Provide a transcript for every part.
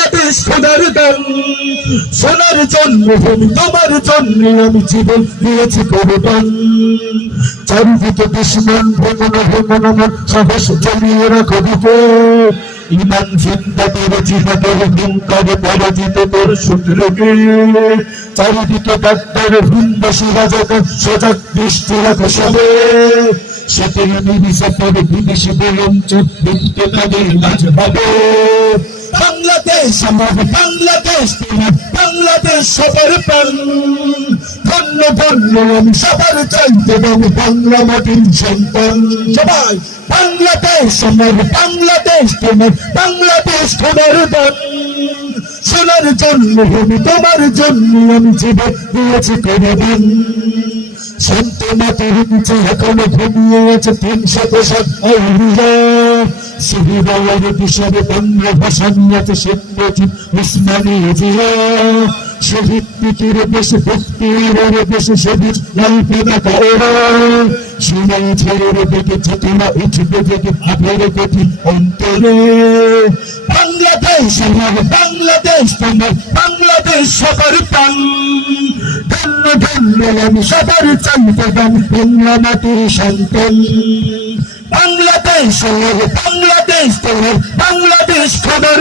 বাংলাদেশ খোদার দান সোনার জন্মভূমি, তোমার জন্য আমি জীবন দিয়েছি কোরবান চারিদিকে দুশ্মন ভ্রমণ ভ্রমণ আমার সাহস জমিয়ে রাখো দিতে। ইমান চিন্তা করে জিহাদের হুঙ্কার পরাজিত তোর সূত্রকে চারিদিকে ডাক্তার হিন্দ সিরাজক সজাগ দৃষ্টি রাখো সবে। সেখানে নিবিষে পরে বিদেশি বিদ্যে তাদের মাঝ হবে। বাংলাদেশ, আমার বাংলাদেশ তোমার বাংলাদেশ সবার প্রাণ। ধন্য ধন্য আমি সবার চাইতে বাংলা মাটির সন্তান। সবাই, বাংলাদেশ, আমার বাংলাদেশ, তোমার বাংলাদেশ খোদার দান। সোনার জন্মভূমি তোমার জন্য আমি জীবন দিয়েছি কোরবান। শান্ত মাতার নিচে এখনও ঘুমিয়ে আছে তিনশো প্রসাদ সুবিধার বিষয়ে বাংলা ভাষা নিয়েছে সত্যজিৎ উসমানী শহীদ পিটির দেশে ভক্তির দেশে সবুজ লাল পতাকা ওরা সুনাই ছেড়ে দেখে চেতনা উঠবে দেখে আধারে গতি অন্তরে। বাংলাদেশ আমার, বাংলাদেশ তোমার, বাংলাদেশ আমি সবার চাইতে দাম বাংলা মাটির সন্তান বাংলাদেশ বাংলাদেশ তোমার বাংলাদেশ খবর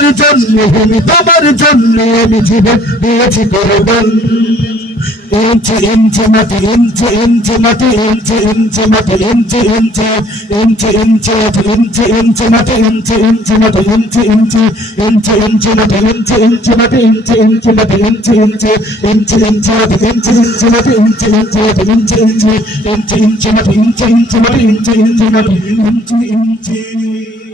দান সোনার জন্মভূমি তোমার জন্য আমি জীবন দিয়েছি করবেন ইঞ্চি ইঞ্চি মাটি ইঞ্চি ইঞ্চি মাটি ইঞ্চি ইঞ্চি মাটি ইঞ্চি ইঞ্চি ইঞ্চি ইঞ্চি ইঞ্চি ইঞ্চি মাটি ইঞ্চি ইঞ্চি মাটি ইঞ্চি ইঞ্চি ইঞ্চি ইঞ্চি মাটি ইঞ্চি ইঞ্চি মাটি ইঞ্চি ইঞ্চি মাটি ইঞ্চি ইঞ্চি ইঞ্চি ইঞ্চি মাটি ইঞ্চি ইঞ্চি মাটি ইঞ্চি ইঞ্চি মাটি ইঞ্চি ইঞ্চি ইঞ্চি ইঞ্চি মাটি ইঞ্চি ইঞ্চি মাটি ইঞ্চি ইঞ্চি মাটি ইঞ্চি ইঞ্চি